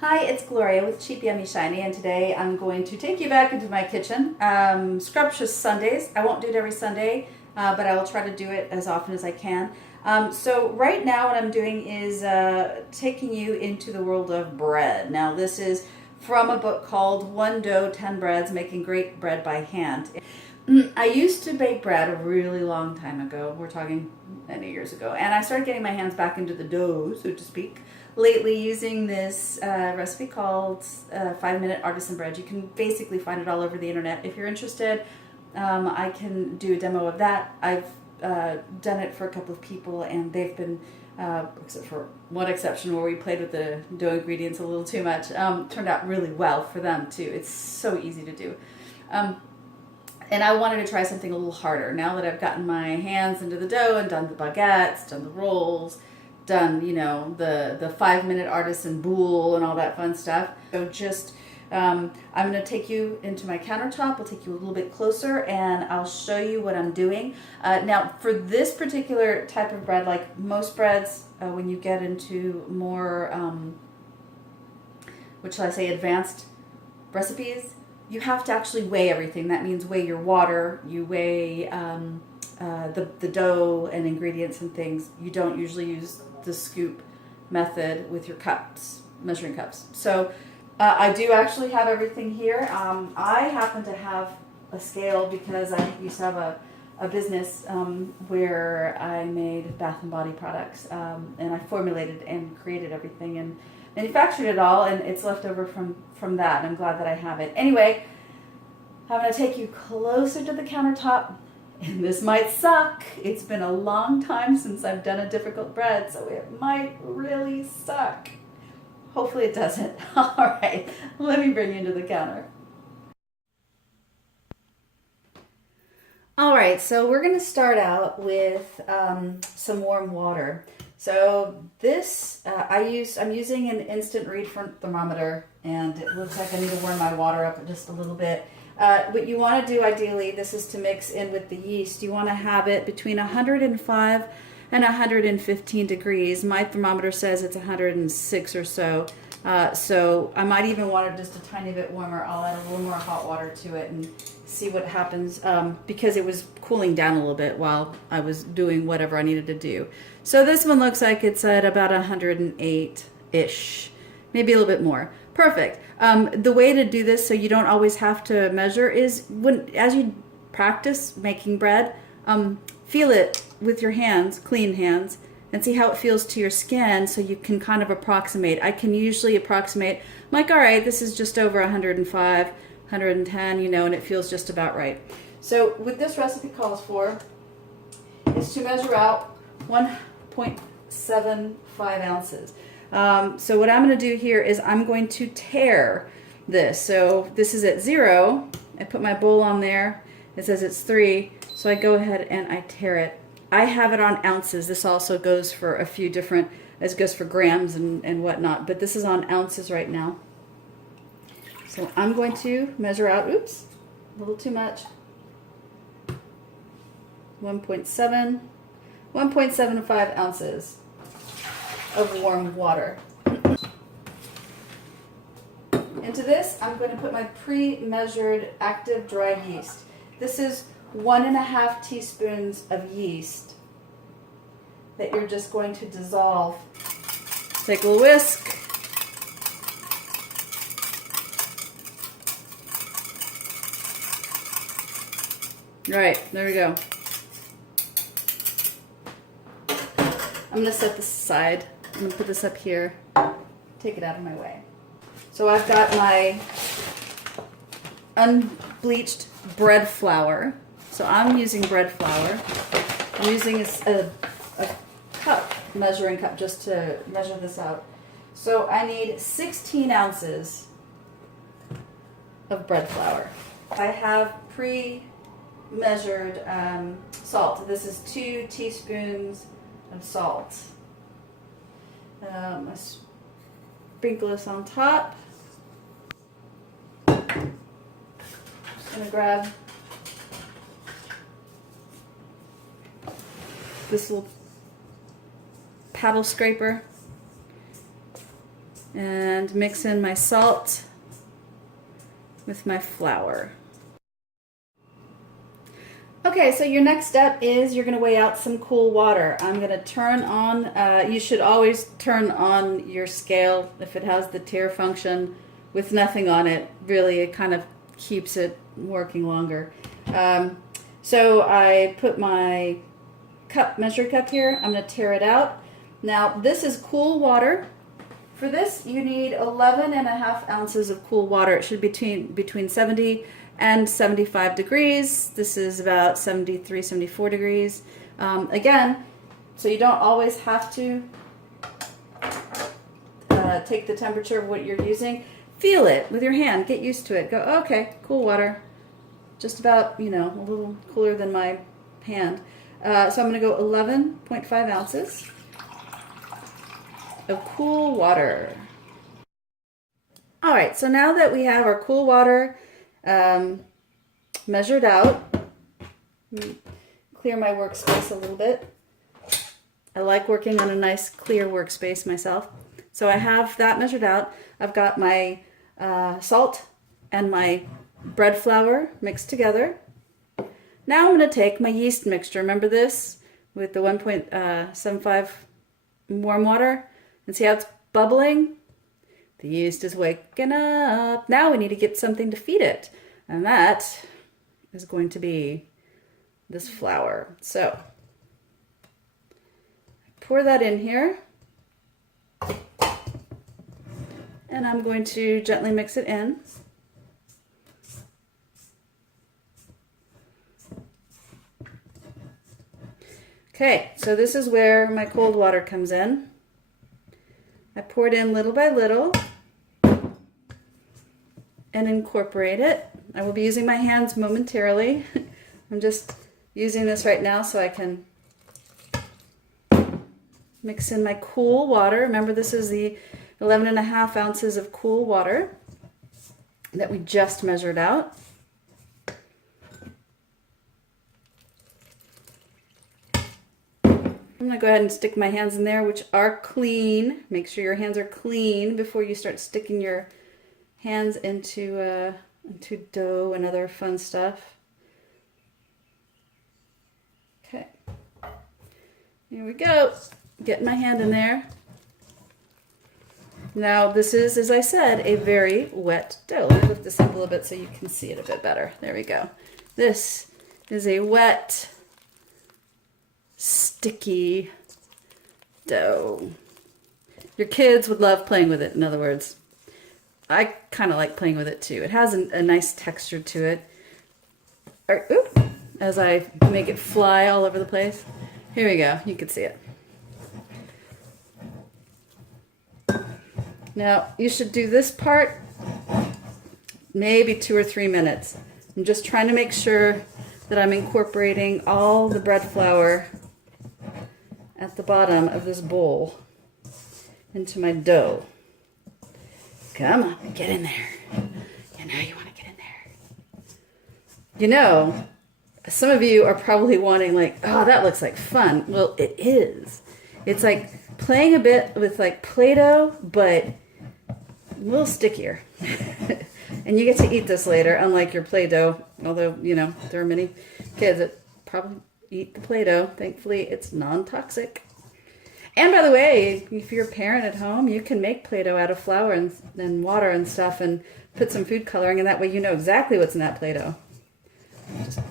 Hi, it's Gloria with Cheap Yummy Shiny, and today I'm going to take you back into my kitchen. Scrumptious Sundays. I won't do it every Sunday, but I will try to do it as often as I can. So right now what I'm doing is taking you into the world of bread. Now this is from a book called One Dough, 10 Breads, Making Great Bread by Hand. I used to bake bread a really long time ago. We're talking many years ago. And I started getting my hands back into the dough, so to speak, lately using this recipe called 5-Minute Artisan Bread. You can basically find it all over the internet. If you're interested, I can do a demo of that. I've done it for a couple of people, and they've been, except for one exception where we played with the dough ingredients a little too much, turned out really well for them too. It's so easy to do. And I wanted to try something a little harder. Now that I've gotten my hands into the dough and done the baguettes, done the rolls, done, you know, the 5-minute artisan boule and all that fun stuff. So just, I'm going to take you into my countertop. I'll take you a little bit closer and I'll show you what I'm doing. Now, for this particular type of bread, like most breads, when you get into more, what shall I say, advanced recipes, you have to actually weigh everything. That means weigh your water, you weigh the dough and ingredients and things. You don't usually use the scoop method with your cups, measuring cups. So I do actually have everything here. I happen to have a scale because I used to have a business where I made bath and body products, and I formulated and created everything and manufactured it all, and it's left over from that. I'm glad that I have it. Anyway, I'm going to take you closer to the countertop, and this might suck. It's been a long time since I've done a difficult bread, so it might really suck. Hopefully it doesn't. All right, let me bring you into the counter. All right, so we're going to start out with some warm water. So this, I'm using an instant read thermometer, and it looks like I need to warm my water up just a little bit. What you want to do ideally, this is to mix in with the yeast. You want to have it between 105 and 115 degrees. My thermometer says it's 106 or so. So I might even want it just a tiny bit warmer. I'll add a little more hot water to it and see what happens, because it was cooling down a little bit while I was doing whatever I needed to do. So this one looks like it's at about 108-ish, maybe a little bit more. Perfect. The way to do this so you don't always have to measure is as you practice making bread, feel it with your hands, clean hands, and see how it feels to your skin so you can kind of approximate. I can usually approximate, I'm like, all right, this is just over 105, 110, you know, and it feels just about right. So what this recipe calls for is to measure out 1.75 ounces. So what I'm going to do here is I'm going to tare this. So this is at 0. I put my bowl on there. It says it's 3. So I go ahead and I tare it. I have it on ounces. This also goes for a few different, it goes for grams and whatnot, but this is on ounces right now. So I'm going to measure out, oops, a little too much, 1.75 ounces of warm water. Into this, I'm going to put my pre-measured active dry yeast. This is 1.5 teaspoons of yeast that you're just going to dissolve. Take a little whisk. All right, there we go. I'm going to set this aside. I'm going to put this up here. Take it out of my way. So I've got my unbleached bread flour. So I'm using bread flour. I'm using a cup, measuring cup, just to measure this out. So I need 16 ounces of bread flour. I have pre-measured salt. This is 2 teaspoons of salt. I sprinkle this on top. Just going to grab this little paddle scraper and mix in my salt with my flour. Okay, so your next step is you're going to weigh out some cool water. I'm going to turn on, you should always turn on your scale if it has the tare function with nothing on it. Really, it kind of keeps it working longer. So I put my measuring cup here. I'm going to tare it out. Now, this is cool water. For this, you need 11.5 ounces of cool water. It should be between 70 and 75 degrees. This is about 73, 74 degrees. Again, so you don't always have to take the temperature of what you're using. Feel it with your hand. Get used to it. Go, okay, cool water. Just about, a little cooler than my hand. So I'm going to go 11.5 ounces of cool water. All right, so now that we have our cool water measured out, clear my workspace a little bit. I like working on a nice clear workspace myself. So I have that measured out. I've got my salt and my bread flour mixed together. Now I'm going to take my yeast mixture. Remember this with the 1.75 warm water? And see how it's bubbling? The yeast is waking up. Now we need to get something to feed it. And that is going to be this flour. So pour that in here. And I'm going to gently mix it in. Okay, so this is where my cold water comes in. I pour it in little by little and incorporate it. I will be using my hands momentarily. I'm just using this right now so I can mix in my cool water. Remember, this is the 11.5 ounces of cool water that we just measured out. I'm going to go ahead and stick my hands in there, which are clean. Make sure your hands are clean before you start sticking your hands into dough and other fun stuff. Okay. Here we go. Getting my hand in there. Now this is, as I said, a very wet dough. Let me lift this up a little bit so you can see it a bit better. There we go. This is a wet, sticky dough. Your kids would love playing with it, in other words. I kind of like playing with it too. It has a nice texture to it. As I make it fly all over the place. Here we go. You can see it. Now, you should do this part maybe 2 or 3 minutes. I'm just trying to make sure that I'm incorporating all the bread flour at the bottom of this bowl into my dough. Come on, get in there. You know you want to get in there. Some of you are probably wanting like, oh, that looks like fun. Well, it is. It's like playing a bit with like Play-Doh, but a little stickier. And you get to eat this later, unlike your Play-Doh. Although, there are many kids that probably eat the Play-Doh. Thankfully, it's non-toxic. And by the way, if you're a parent at home, you can make Play-Doh out of flour and water and stuff and put some food coloring, and that way you know exactly what's in that Play-Doh.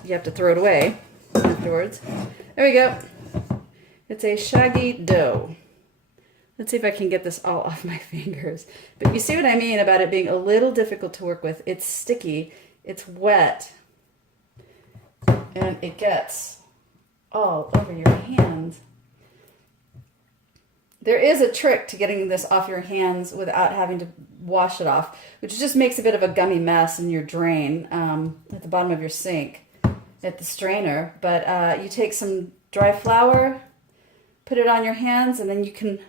You have to throw it away afterwards. There we go. It's a shaggy dough. Let's see if I can get this all off my fingers. But you see what I mean about it being a little difficult to work with. It's sticky, it's wet, and it gets all over your hands. There is a trick to getting this off your hands without having to wash it off, which just makes a bit of a gummy mess in your drain at the bottom of your sink at the strainer. But you take some dry flour, put it on your hands, and then you can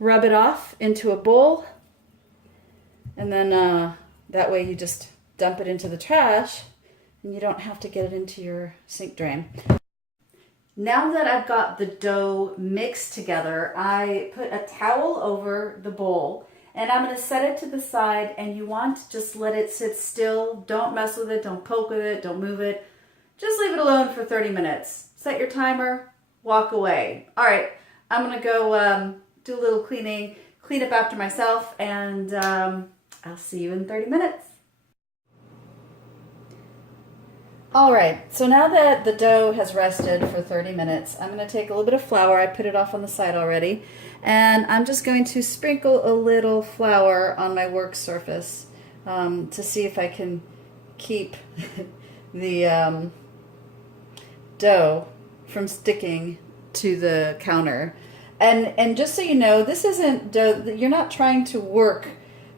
rub it off into a bowl. And then that way you just dump it into the trash and you don't have to get it into your sink drain. Now that I've got the dough mixed together, I put a towel over the bowl And I'm going to set it to the side, and you want to just let it sit still. Don't mess with it. Don't poke with it. Don't move it. Just leave it alone for 30 minutes. Set your timer. Walk away. All right. I'm going to go do a little cleaning, clean up after myself, and I'll see you in 30 minutes. All right, so now that the dough has rested for 30 minutes, I'm going to take a little bit of flour. I put it off on the side already, and I'm just going to sprinkle a little flour on my work surface to see if I can keep the dough from sticking to the counter. And just so you know, this isn't dough. You're not trying to work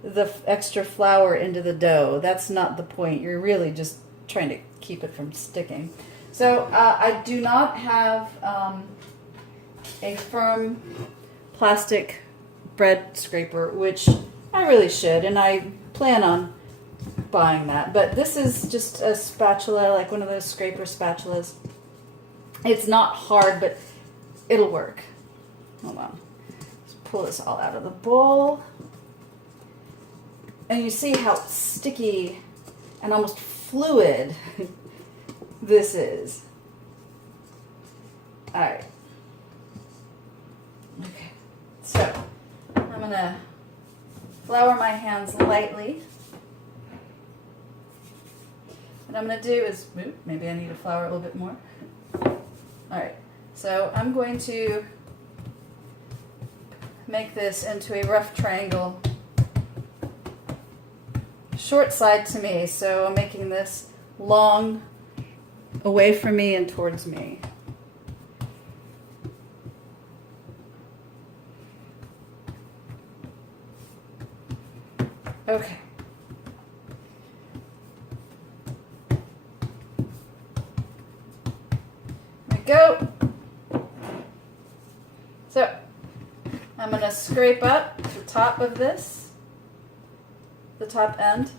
the extra flour into the dough. That's not the point. You're really just trying to keep it from sticking. So I do not have a firm plastic bread scraper, which I really should, and I plan on buying that. But this is just a spatula, like one of those scraper spatulas. It's not hard, but it'll work. Hold on. Let's pull this all out of the bowl. And you see how sticky and almost fluid this is. All right. Okay. So I'm going to flour my hands lightly. What I'm going to do is, maybe I need to flour a little bit more. All right. So I'm going to make this into a rough triangle. Short side to me, so I'm making this long away from me and towards me. Okay. There we go. So I'm going to scrape up the top of this, the top end,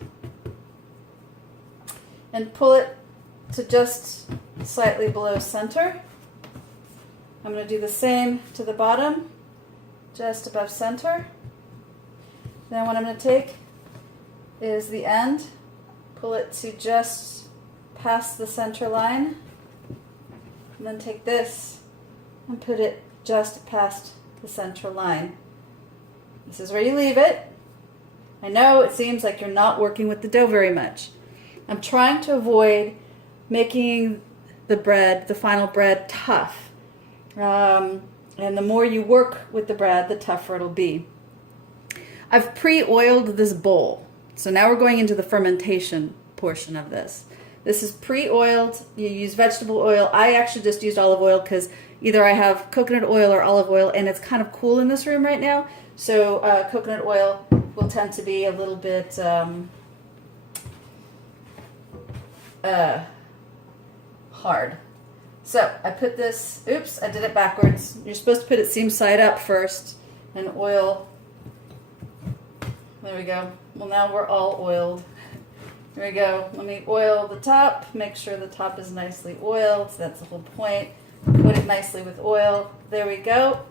and pull it to just slightly below center. I'm going to do the same to the bottom, just above center. Then what I'm going to take is the end, pull it to just past the center line, and then take this and put it just past the center line. This is where you leave it. I know it seems like you're not working with the dough very much. I'm trying to avoid making the bread, the final bread, tough. And the more you work with the bread, the tougher it'll be. I've pre-oiled this bowl. So now we're going into the fermentation portion of this. This is pre-oiled. You use vegetable oil. I actually just used olive oil because either I have coconut oil or olive oil, and it's kind of cool in this room right now. So coconut oil will tend to be a little bit hard. So I put this, oops, I did it backwards. You're supposed to put it seam side up first and oil. There we go. Well, now we're all oiled. There we go. Let me oil the top, make sure the top is nicely oiled. So that's the whole point. Coat it nicely with oil. There we go.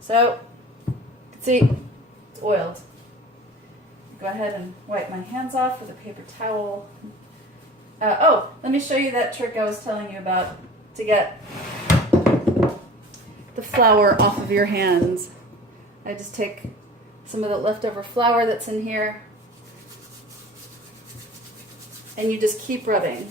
So, you can see, it's oiled. Go ahead and wipe my hands off with a paper towel. Let me show you that trick I was telling you about to get the flour off of your hands. I just take some of the leftover flour that's in here, and you just keep rubbing.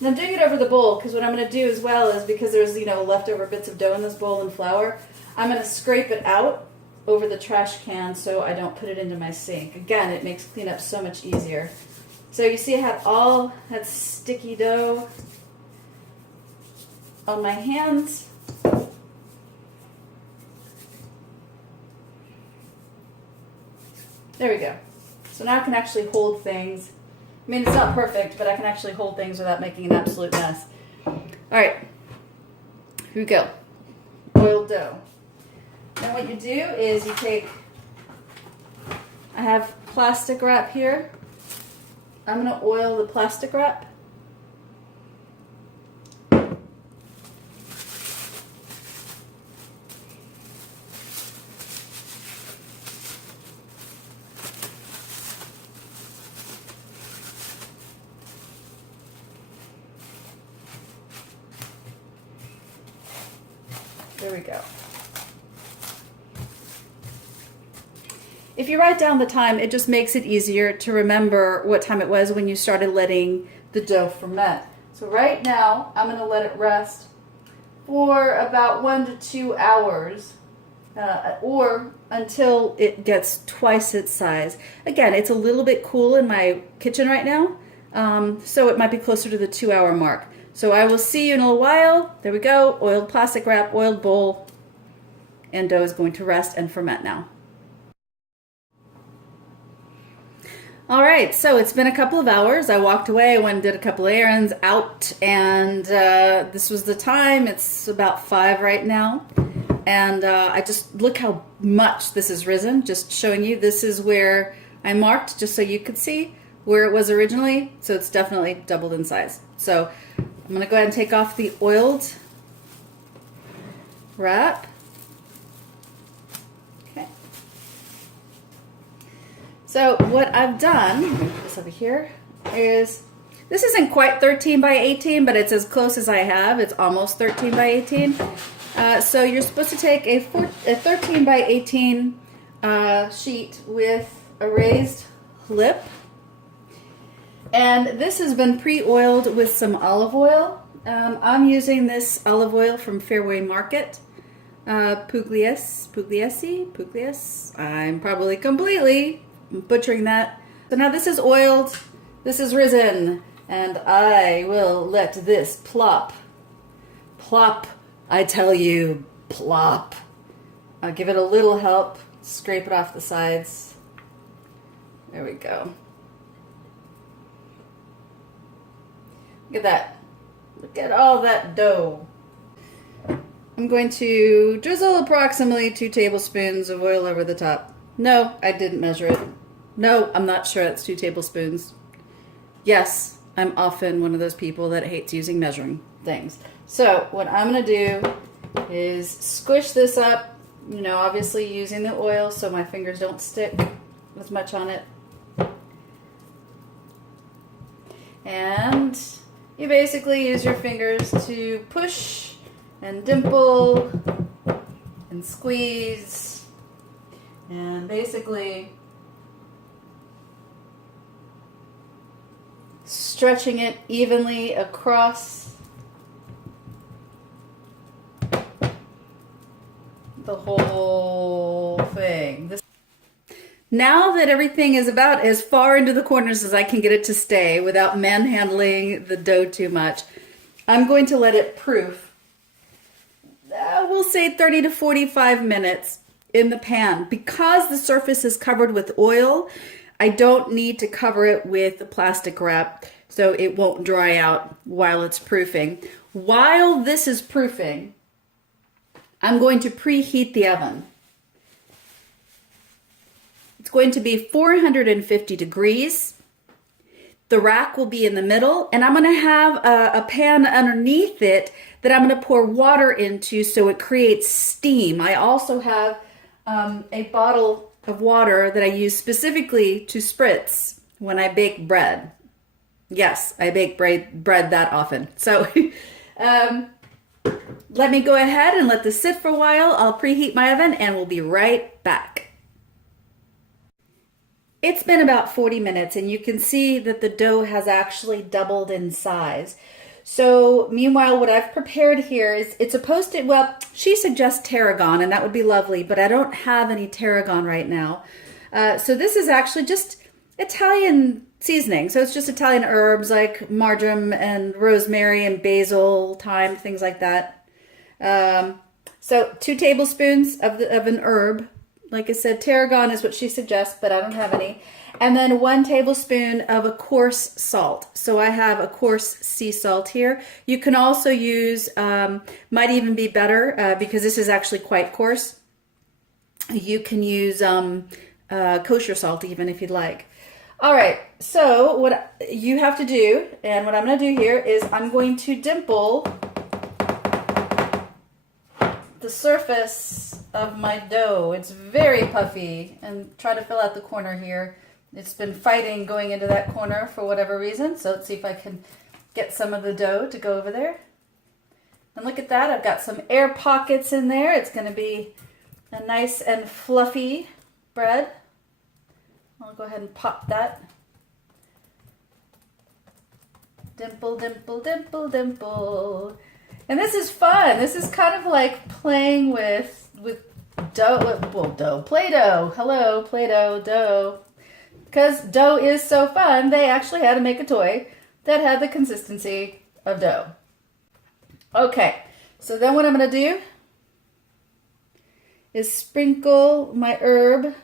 And I'm doing it over the bowl because what I'm going to do as well is, because there's leftover bits of dough in this bowl and flour, I'm going to scrape it out over the trash can so I don't put it into my sink. Again, it makes cleanup so much easier. So you see I have all that sticky dough on my hands. There we go. So now I can actually hold things. I mean, it's not perfect, but I can actually hold things without making an absolute mess. All right, here we go. Oiled dough. Then what you do is you take, I have plastic wrap here. I'm going to oil the plastic wrap. we go. If you write down the time, it just makes it easier to remember what time it was when you started letting the dough ferment. So right now, I'm going to let it rest for about 1 to 2 hours, or until it gets twice its size. Again, it's a little bit cool in my kitchen right now, so it might be closer to the 2-hour mark. So I will see you in a little while. There we go, oiled plastic wrap, oiled bowl, and dough is going to rest and ferment now. All right, so it's been a couple of hours. I walked away, went and did a couple of errands out, and this was the time. It's about 5 right now. And I just, look how much this has risen. Just showing you, this is where I marked, just so you could see where it was originally. So it's definitely doubled in size. So I'm gonna go ahead and take off the oiled wrap. So what I've done, put this over here, is, this isn't quite 13 by 18, but it's as close as I have. It's almost 13 by 18. So you're supposed to take a 13 by 18 sheet with a raised lip. And this has been pre-oiled with some olive oil. I'm using this olive oil from Fairway Market. Pugliese. I'm probably completely butchering that. So now this is oiled, this is risen, and I will let this plop. Plop, I tell you, plop. I'll give it a little help, scrape it off the sides. There we go. Look at that. Look at all that dough. I'm going to drizzle approximately 2 tablespoons of oil over the top. No, I didn't measure it. No, I'm not sure it's 2 tablespoons. Yes, I'm often one of those people that hates using measuring things. So what I'm going to do is squish this up, you know, obviously using the oil so my fingers don't stick as much on it. And you basically use your fingers to push and dimple and squeeze, and basically stretching it evenly across the whole thing. Now that everything is about as far into the corners as I can get it to stay without manhandling the dough too much, I'm going to let it proof. We'll say 30 to 45 minutes in the pan. Because the surface is covered with oil, I don't need to cover it with a plastic wrap so it won't dry out while it's proofing. While this is proofing, I'm going to preheat the oven. It's going to be 450 degrees. The rack will be in the middle, and I'm going to have a pan underneath it that I'm going to pour water into so it creates steam. I also have a bottle of water that I use specifically to spritz when I bake bread. Yes, I bake bread that often. So let me go ahead and let this sit for a while. I'll preheat my oven and we'll be right back. It's been about 40 minutes and you can see that the dough has actually doubled in size. So meanwhile, what I've prepared here is, it's supposed to, well, she suggests tarragon, and that would be lovely, but I don't have any tarragon right now. So this is actually just Italian seasoning. So it's just Italian herbs like marjoram and rosemary and basil, thyme, things like that. So 2 tablespoons of an herb. Like I said, tarragon is what she suggests, but I don't have any. And then 1 tablespoon of a coarse salt. So I have a coarse sea salt here. You can also use, might even be better because this is actually quite coarse. You can use kosher salt even if you'd like. All right, so what you have to do, and what I'm going to do here is I'm going to dimple the surface of my dough. It's very puffy, and try to fill out the corner here. It's been fighting going into that corner for whatever reason, so let's see if I can get some of the dough to go over there. And look at that, I've got some air pockets in there. It's going to be a nice and fluffy bread. I'll go ahead and pop that. Dimple, dimple, dimple, dimple. And this is fun. This is kind of like playing with dough, well, dough, Play-Doh. Hello, Play-Doh, dough. Because dough is so fun, they actually had to make a toy that had the consistency of dough. Okay, so then what I'm going to do is sprinkle my herb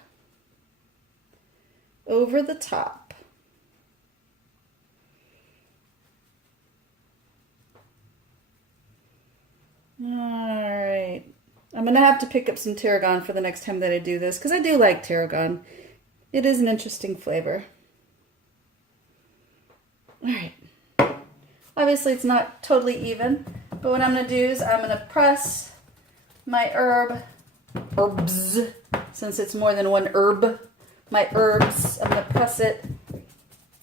over the top. All right. I'm going to have to pick up some tarragon for the next time that I do this, because I do like tarragon. It is an interesting flavor. All right. Obviously, it's not totally even, but what I'm going to do is I'm going to press my herbs, since it's more than one herb, my herbs, I'm going to press it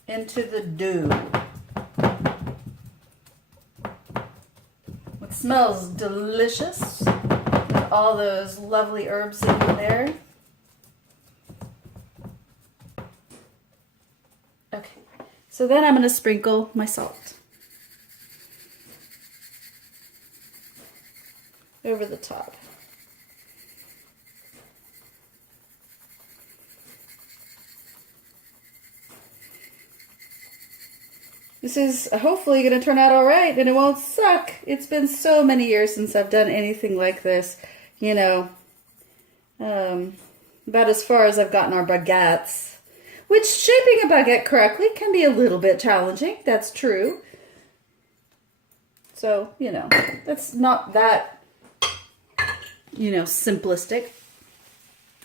into the dough. It smells delicious with all those lovely herbs in there. Okay, so then I'm going to sprinkle my salt over the top. This is hopefully going to turn out all right, and it won't suck. It's been so many years since I've done anything like this, you know, about as far as I've gotten our baguettes, which shaping a baguette correctly can be a little bit challenging. That's true. So, you know, that's not that, you know, simplistic.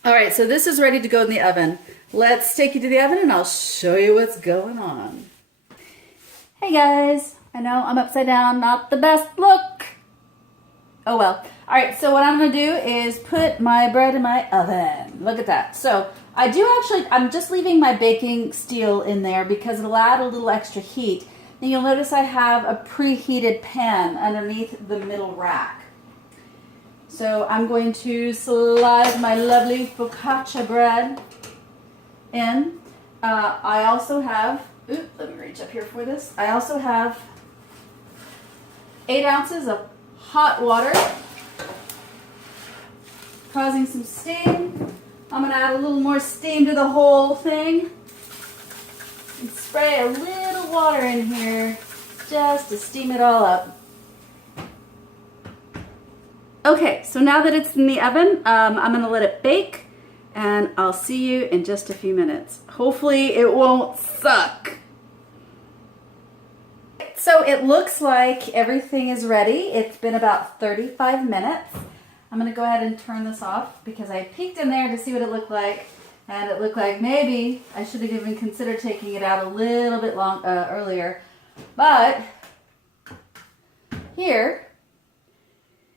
All right, so this is ready to go in the oven. Let's take you to the oven and I'll show you what's going on. Hey guys, I know I'm upside down, not the best look. Oh well. All right, so what I'm gonna do is put my bread in my oven. Look at that. So I'm just leaving my baking steel in there because it'll add a little extra heat. And you'll notice I have a preheated pan underneath the middle rack. So I'm going to slide my lovely focaccia bread in. I also have, let me reach up here for this. I also have 8 ounces of hot water causing some steam. I'm going to add a little more steam to the whole thing and spray a little water in here just to steam it all up. Okay, so now that it's in the oven, I'm going to let it bake. And I'll see you in just a few minutes. Hopefully it won't suck. So it looks like everything is ready. It's been about 35 minutes. I'm gonna go ahead and turn this off because I peeked in there to see what it looked like. And it looked like maybe I should have even considered taking it out a little bit earlier. But here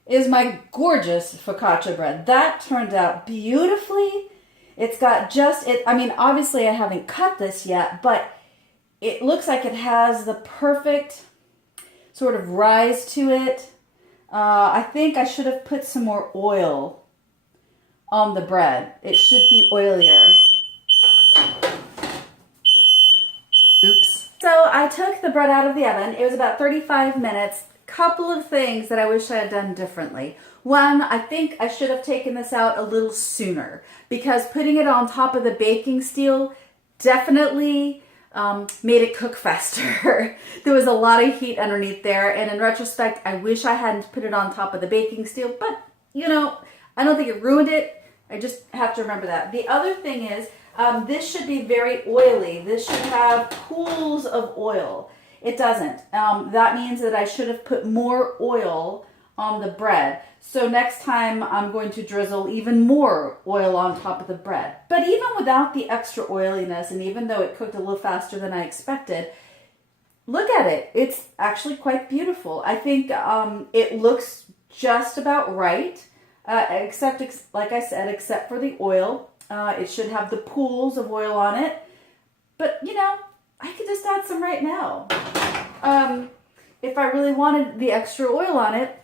is my gorgeous focaccia bread. That turned out beautifully. It's got obviously I haven't cut this yet, but it looks like it has the perfect sort of rise to it. I think I should have put some more oil on the bread. It should be oilier. Oops. So I took the bread out of the oven. It was about 35 minutes. Couple of things that I wish I had done differently. One, I think I should have taken this out a little sooner because putting it on top of the baking steel definitely made it cook faster. There was a lot of heat underneath there, and in retrospect, I wish I hadn't put it on top of the baking steel, but you know, I don't think it ruined it. I just have to remember that. The other thing is, this should be very oily. This should have pools of oil. It doesn't. That means that I should have put more oil on the bread. So next time I'm going to drizzle even more oil on top of the bread. But even without the extra oiliness, and even though it cooked a little faster than I expected, look at it. It's actually quite beautiful. I think it looks just about right, except, like I said, except for the oil. It should have the pools of oil on it. But, you know, I could just add some right now. If I really wanted the extra oil on it,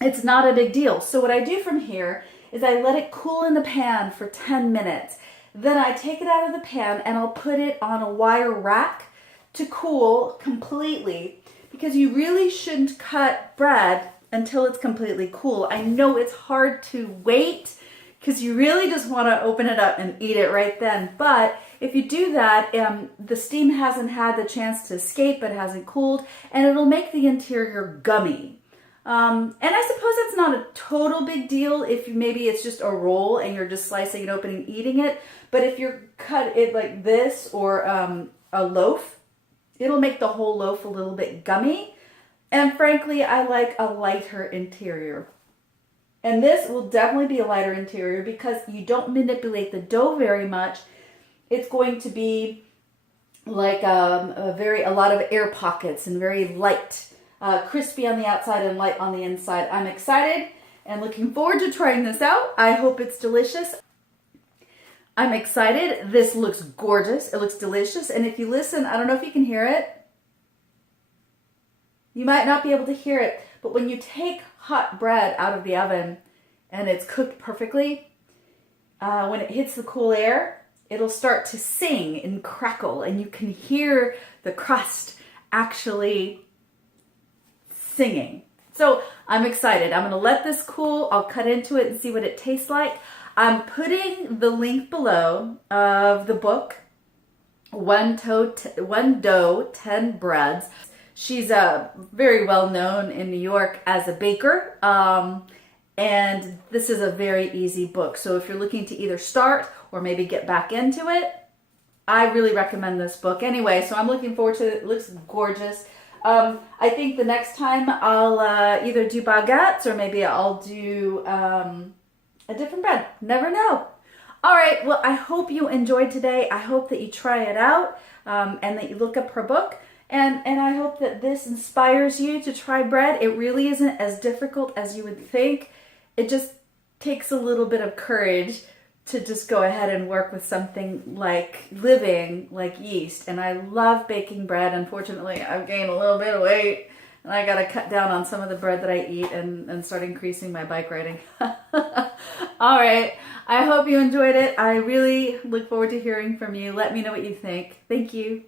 it's not a big deal. So what I do from here is I let it cool in the pan for 10 minutes. Then I take it out of the pan and I'll put it on a wire rack to cool completely, because you really shouldn't cut bread until it's completely cool. I know it's hard to wait because you really just want to open it up and eat it right then. But if you do that, the steam hasn't had the chance to escape, it hasn't cooled, and it'll make the interior gummy. And I suppose it's not a total big deal if maybe it's just a roll and you're just slicing it open and eating it. But if you cut it like this, or a loaf, it'll make the whole loaf a little bit gummy. And frankly, I like a lighter interior. And this will definitely be a lighter interior because you don't manipulate the dough very much. It's going to be like a lot of air pockets and very light. Crispy on the outside and light on the inside. I'm excited and looking forward to trying this out. I hope it's delicious. I'm excited. This looks gorgeous. It looks delicious. And if you listen, I don't know if you can hear it. You might not be able to hear it, but when you take hot bread out of the oven and it's cooked perfectly, when it hits the cool air, it'll start to sing and crackle, and you can hear the crust actually singing. So I'm excited. I'm going to let this cool. I'll cut into it and see what it tastes like. I'm putting the link below of the book, One Dough, 10 Breads. She's very well known in New York as a baker, and this is a very easy book. So if you're looking to either start or maybe get back into it, I really recommend this book. Anyway, so I'm looking forward to it. It looks gorgeous. I think the next time I'll either do baguettes or maybe I'll do a different bread. Never know. All right, well, I hope you enjoyed today. I hope that you try it out and that you look up her book. And I hope that this inspires you to try bread. It really isn't as difficult as you would think. It just takes a little bit of courage to just go ahead and work with something like living like yeast. And I love baking bread. Unfortunately, I've gained a little bit of weight and I got to cut down on some of the bread that I eat and start increasing my bike riding. All right. I hope you enjoyed it. I really look forward to hearing from you. Let me know what you think. Thank you.